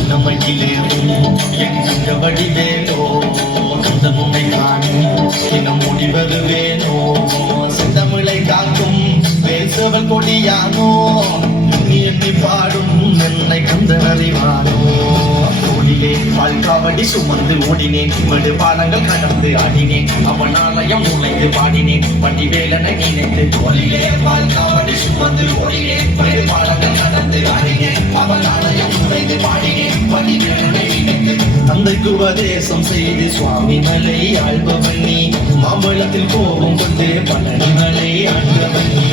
அன்னமகிலேறும் எங்க வடிவேலோ கந்த முனை காணும் இனம் முடிவருவேனோ செந்தமிழை காக்கும் பேசவல் கொடியானோ எண்ணி பாடும் என்னை கந்தன் அறிவானோ தோளிலே பால்காவடி சுமந்து ஓடினேன் மடு பாடங்கள் கடந்து ஆடினேன் அவன் ஆலயம் நுழைந்து பாடினேன் வண்டி வேலனை நினைத்து தோளிலே பால்காவடி சுமந்து ஓடினேன் மடு பாடங்கள் கடந்து ஆடினேன் அவன் ஆலயம் நுழைந்து பாடினேன் வண்டி வேலனை நினைத்து தந்தைக்கு உபதேசம் செய்து சுவாமி மலை ஆழ்பவன் நீ மாம்பழத்தில் கோபம் கொண்டு பழனி மலை ஆழ்பவன் நீ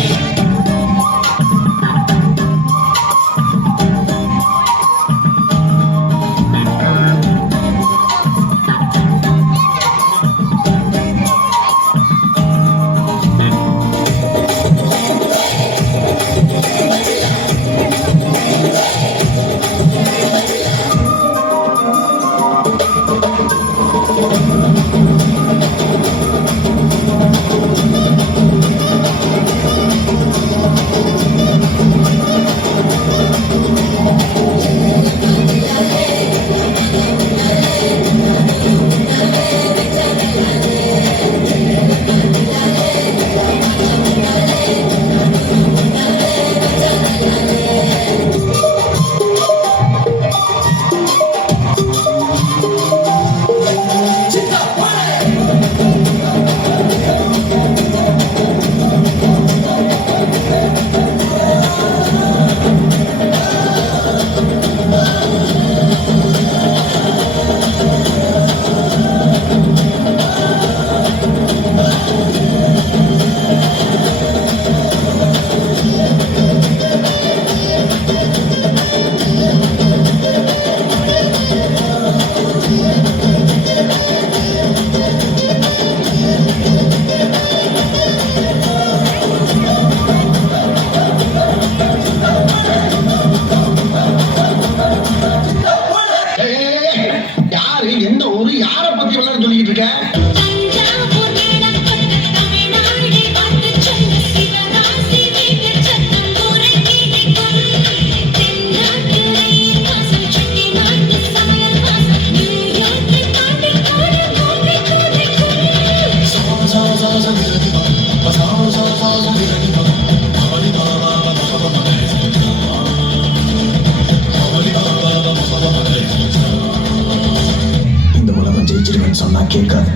சொன்னா கேட்காது,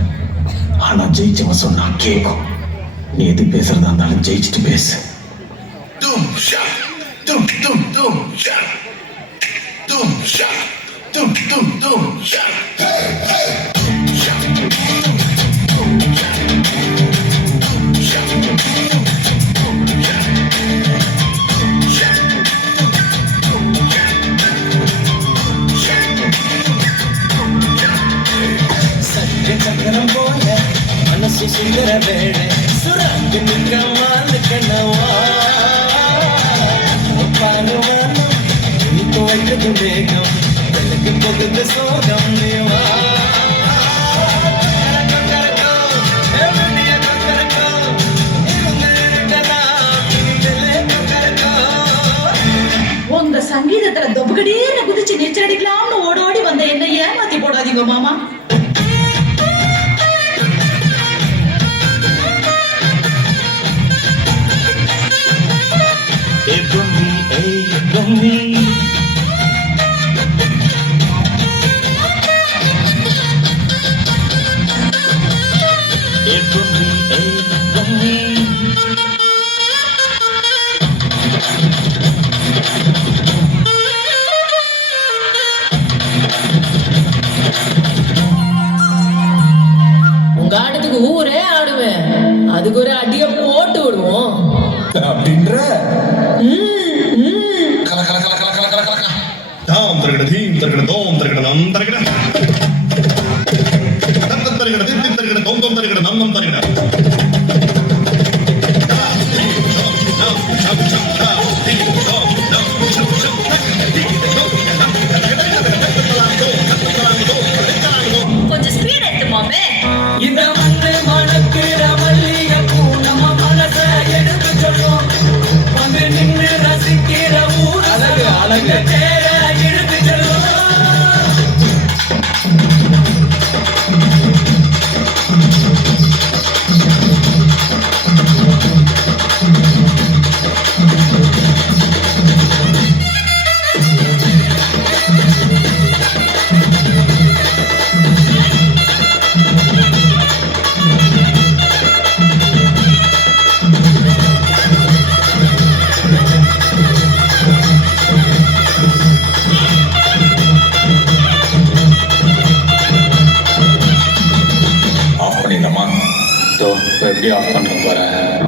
ஆனா ஜெயிச்சவன் சொன்னா கேட்கும். நீ எது பேசுறதா இருந்தாலும் ஜெயிச்சுட்டு பேசு. சுந்தர வேளை சுராக்கு நிற்க வாழ் கண்ணவா பானுவானம் நீ துவைத்தது வேகம் எனக்கு போகுது சோகம் நீவா உங்க சங்கீதத்துல தொபுகடின்னு குதிச்சு நீச்சல் அடிக்கலாம்னு ஓடோடி வந்த என்ன ஏமாத்தி போடாதீங்க மாமா. உங்க ஆட்டத்துக்கு ஊரே ஆடுவேன், அதுக்கு ஒரு அடிய போட்டு விடுவோம் அப்படின்ற தாம் தரகட தீம் தரகட தோம் தரகட நம் தரகட தந்த தரகட தித்தி தரகட தோம் தோம் தரகட நம் நம் தரகட கொஞ்சம் ஸ்பீட் எடுத்துமாமே. இந்த மண்ணு மணக்கிற மல்லிகைப்பூ நம்ம மனசை எடுத்து சொல்லும். வந்து நின்று ரசிக்கிற ஊர் அழகு அழகு பேர இழுத்து சொல்லும். வண்டி ஆஃப் பண்ற போறேன்